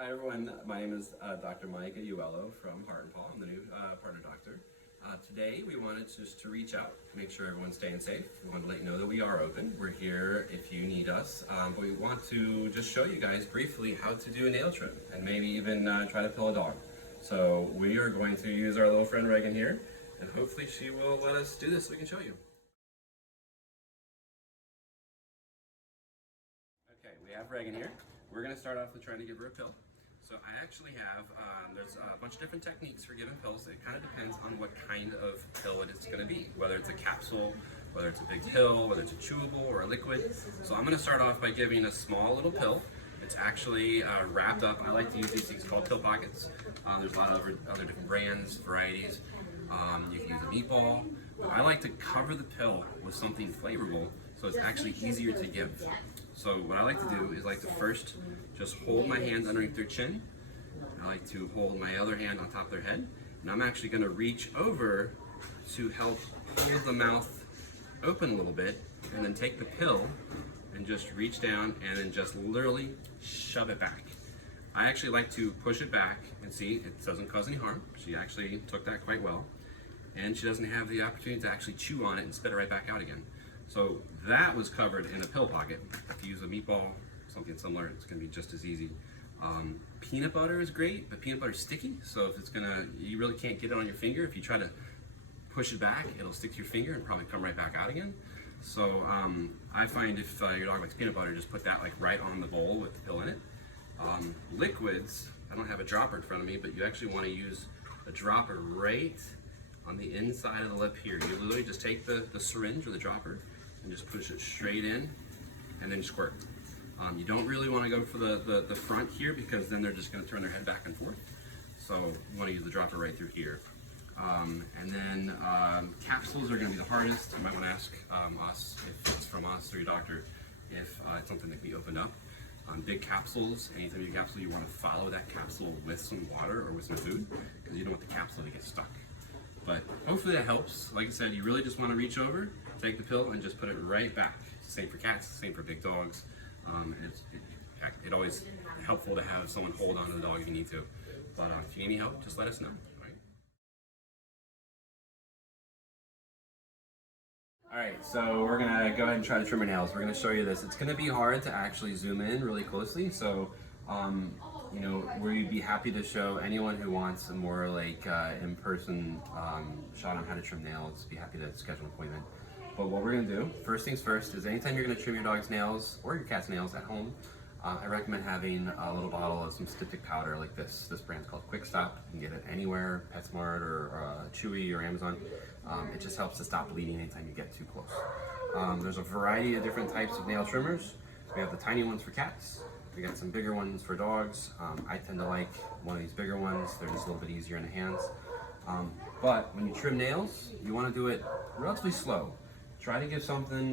Hi everyone, my name is Dr. Mike Uello from Heart Paw. I'm the new partner doctor. Today we wanted just to reach out, make sure everyone's staying safe. We want to let you know that we are open. We're here if you need us, but we want to just show you guys briefly how to do a nail trim and maybe even try to pill a dog. So we are going to use our little friend Reagan here, and hopefully she will let us do this so we can show you. Okay, we have Reagan here. We're going to start off with trying to give her a pill. So I actually have, there's a bunch of different techniques for giving pills. It kind of depends on what kind of pill it is going to be, whether it's a capsule, whether it's a big pill, whether it's a chewable or a liquid. So I'm going to start off by giving a small little pill. It's actually wrapped up. I like to use these things called pill pockets. There's a lot of other different brands, varieties. You can use a meatball. But I like to cover the pill with something flavorful so it's actually easier to give. So what I like to do is like to first just hold my hands underneath their chin. I like to hold my other hand on top of their head. And I'm actually going to reach over to help hold the mouth open a little bit, and then take the pill and just reach down and then just literally shove it back. I actually like to push it back and see it doesn't cause any harm. She actually took that quite well. And she doesn't have the opportunity to actually chew on it and spit it right back out again. So that was covered in a pill pocket. If you use a meatball, something similar, it's gonna be just as easy. Peanut butter is great, but peanut butter is sticky, so if it's you really can't get it on your finger. If you try to push it back, it'll stick to your finger and probably come right back out again. So I find if your dog likes peanut butter, just put that like right on the bowl with the pill in it. Liquids, I don't have a dropper in front of me, but you actually wanna use a dropper right on the inside of the lip here. You literally just take the syringe or the dropper and just push it straight in and then squirt. You don't really want to go for the front here, because then they're just going to turn their head back and forth. So you want to use the dropper right through here. And then capsules are going to be the hardest. You might want to ask us, if it's from us or your doctor, if it's something that can be opened up. Big capsules, anytime you do a capsule, you want to follow that capsule with some water or with some food, because you don't want the capsule to get stuck. But hopefully that helps. Like I said, you really just want to reach over, take the pill, and just put it right back. Same for cats, same for big dogs. It's always helpful to have someone hold on to the dog if you need to. But if you need any help, just let us know. All right, so we're gonna go ahead and try to trim her nails. We're gonna show you this. It's gonna be hard to actually zoom in really closely, so you know, we'd be happy to show anyone who wants a more like in-person shot on how to trim nails. Be happy to schedule an appointment. But what we're gonna do, first things first, is anytime you're gonna trim your dog's nails or your cat's nails at home, I recommend having a little bottle of some styptic powder like this. This brand's called Quick Stop. You can get it anywhere, PetSmart or Chewy or Amazon. It just helps to stop bleeding anytime you get too close. There's a variety of different types of nail trimmers. We have the tiny ones for cats. We got some bigger ones for dogs. I tend to like one of these bigger ones. They're just a little bit easier in the hands. But when you trim nails, you want to do it relatively slow. Try to give something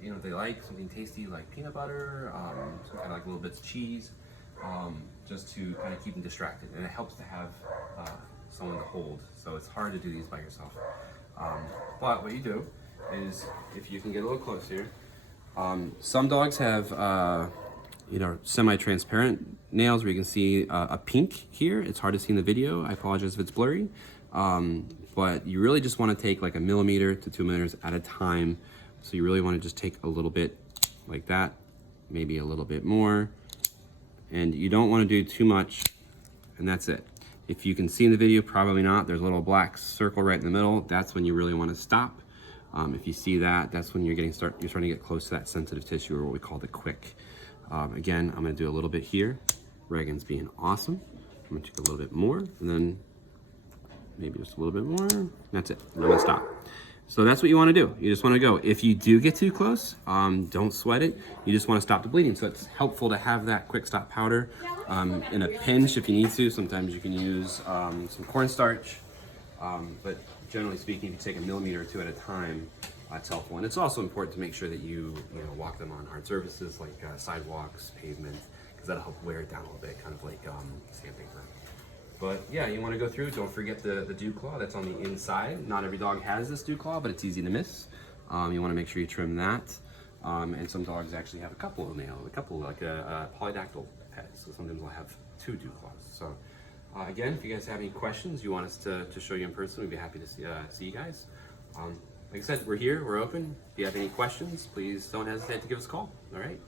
you know, they like, something tasty like peanut butter, some kind of like little bits of cheese, just to kind of keep them distracted. And it helps to have someone to hold. So it's hard to do these by yourself. But what you do is, if you can get a little close here, some dogs have you know, semi-transparent nails where you can see a pink here. It's hard to see in the video. I apologize if it's blurry. But you really just want to take like 1 millimeter to 2 millimeters at a time. So you really want to just take a little bit like that, maybe a little bit more. And you don't want to do too much, and that's it. If you can see in the video, probably not. There's a little black circle right in the middle. That's when you really want to stop. If you see that, that's when you're starting to get close to that sensitive tissue, or what we call the quick. Again, I'm going to do a little bit here. Reagan's being awesome. I'm going to take a little bit more, and then maybe just a little bit more. That's it. I'm going to stop. So that's what you want to do. You just want to go. If you do get too close, don't sweat it. You just want to stop the bleeding. So it's helpful to have that quick stop powder in a pinch if you need to. Sometimes you can use some cornstarch. But generally speaking, if you take 1 millimeter or 2 at a time, it's helpful. And it's also important to make sure that you walk them on hard surfaces like sidewalks, pavement, because that'll help wear it down a little bit, kind of like sandpaper. But yeah, you want to go through. Don't forget the dew claw that's on the inside. Not every dog has this dew claw, but it's easy to miss. You want to make sure you trim that. And some dogs actually have a couple like a polydactyl heads. So sometimes I'll have 2 dew claws. So again, if you guys have any questions you want us to show you in person, we'd be happy to see you guys. Like I said, we're here, we're open. If you have any questions, please don't hesitate to give us a call. All right.